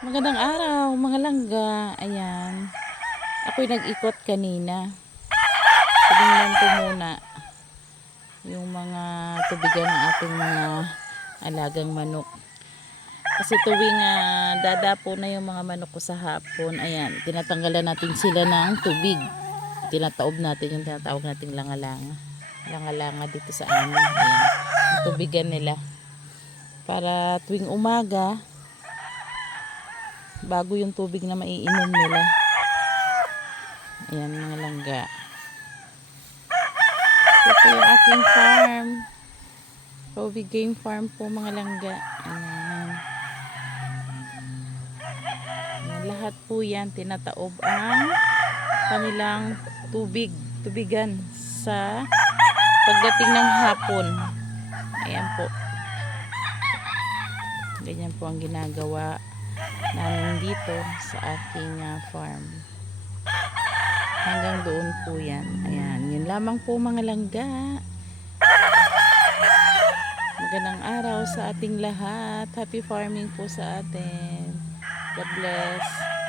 Magandang araw, mga langga. Ayan. Ako'y nag-ikot kanina. Tinignan ko muna yung mga tubigan ng ating mga alagang manok. Kasi tuwing uh, dadapo na yung mga manok ko sa hapon, ayan, tinatanggalan natin sila ng tubig. Tinataob natin yung tinatawag nating langalanga. Langalanga dito sa amin. Ayan, tubigan nila. Para tuwing umaga, bago yung tubig na maiinom nila. Ayan mga langga. Ito yung aking farm. Roby Game Farm po mga langga. Ayan, Lahat po yan tinataob ang kanilang tubig, tubigan sa pagdating ng hapon. Ayan po. Ganyan po ang ginagawa namin dito sa aking ah, farm. Hanggang doon po yan. Ayan, yun lamang po mga langga. Magandang araw sa ating lahat. Happy farming po sa atin. God bless.